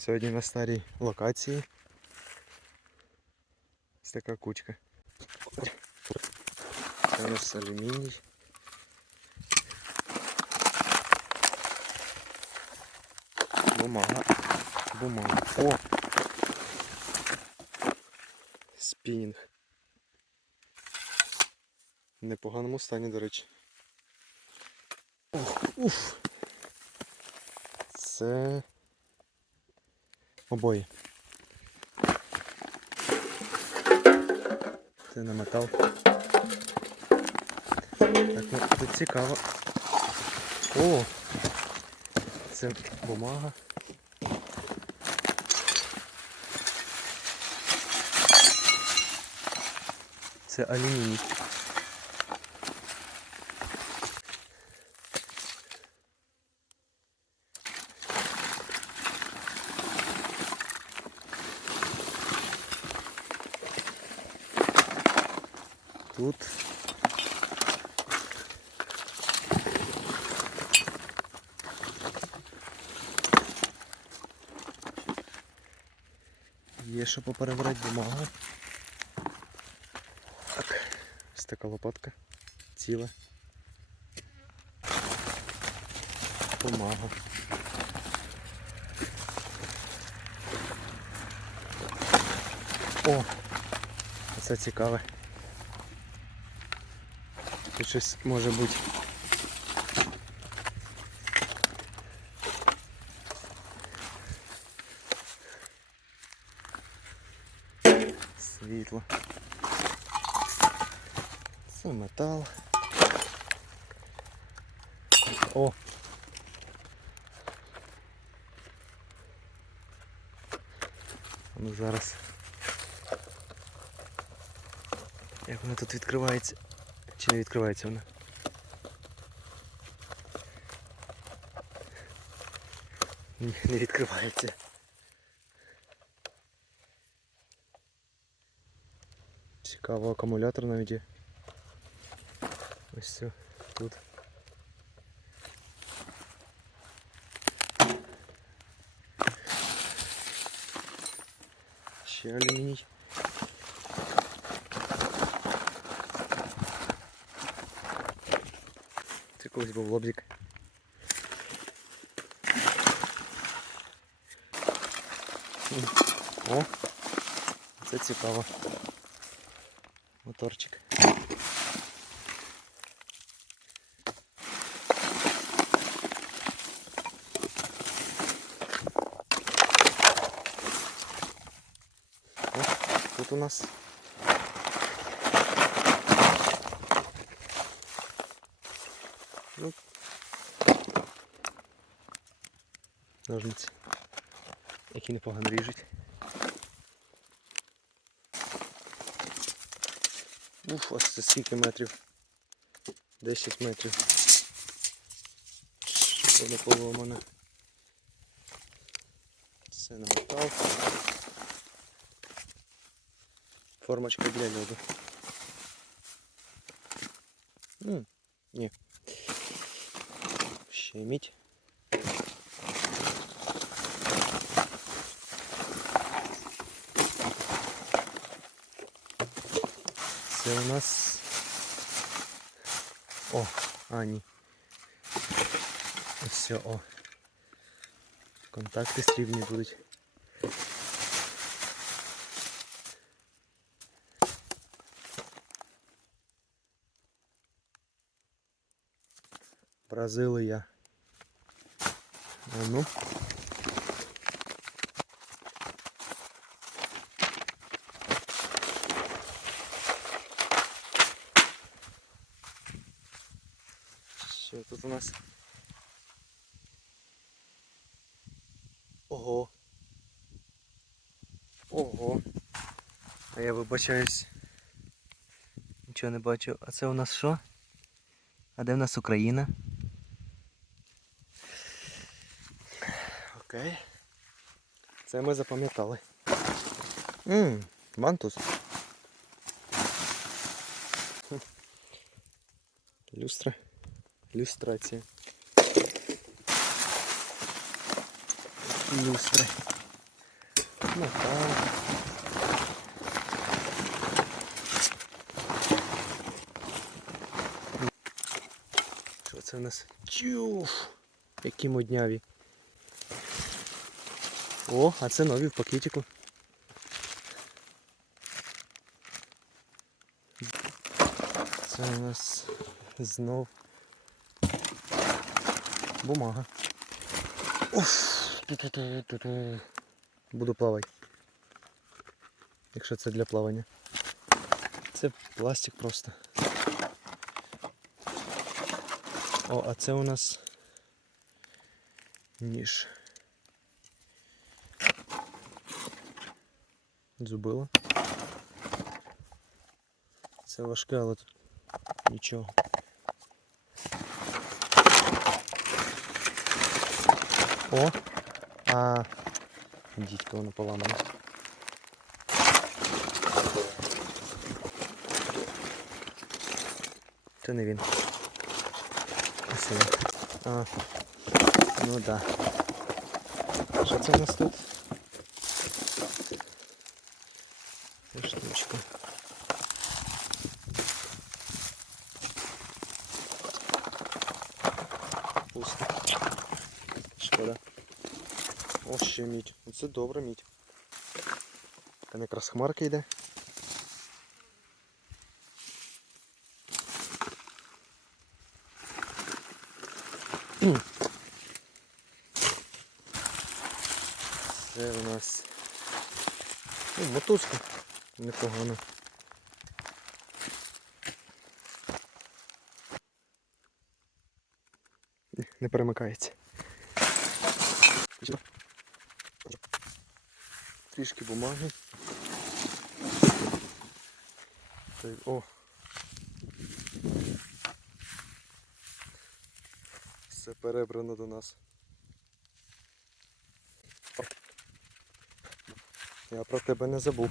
Сьогодні на старій локації. Ось така кучка. Це у нас алюміній. Бумага. Бумага. О! Спінінг. В непоганому стані, до речі. Ох, уф. Це обої. Це на метал. Так, ну тут цікаво. О! Це бумага. Це алюміній. Тут є що поперебрати бумагу. Так, ось така лопатка ціла. Бумага. О! Це цікаве. Тут щось може бути. Світло. Це метал. О! Ну зараз. Як вона тут відкривається? Чи не відкривається вона? Ні, не відкривається. Цікаво, акумулятор навіть є. Ось це тут. Ще алюміній. Колись був лобзик. М, О, це цікаво. Моторчик. О, тут у нас Ножниці. Які непогано ріжуть. Уф, ось це скільки метрів. 10 метрів. Що не поломане. Це на. Формочка для льоду. М, ні. Ще й мідь. Це у нас. О, а ні. Ось все, о. Контакти срібні будуть. Бразилія. А ну. Нас? Ого. Ого. А я вибачаюсь. Нічого не бачу. А це у нас що? А де в нас Україна? Окей. Це ми запам'ятали. Ммм, мантус. Люстра. Люстрація. Люстра. Метал. Що це в нас? Тюф! Які модняві. О, а це нові в пакетику. Це у нас знов бумага. Буду плавати. Якщо це для плавання. Це пластик просто. О, а це у нас ніж. Зубило. Це важке, але тут нічого. О! А дідько воно поламане. Це не він. А це він. А, ну да. Що це у нас тут? Це штучка. Пусто. Ще мідь. Оце добре мідь. Там якраз хмарка йде. Це у нас ну, мотузка непогано. Не перемикається. Трішки бумаги. Так, О. Все перебрано до нас. Я про тебе не забув.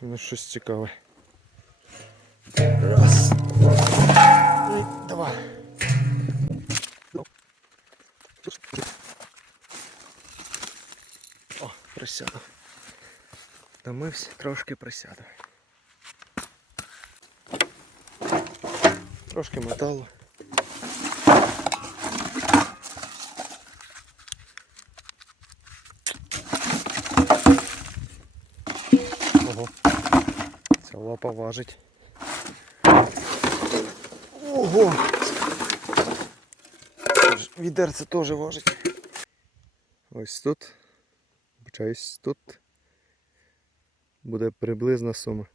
Ну щось цікаве. Домився, трошки присяду. Трошки металу. Ого. Ця лапа важить. Ого! Відерце теж важить. Ось тут. Вибачаюсь, тут буде приблизна сума.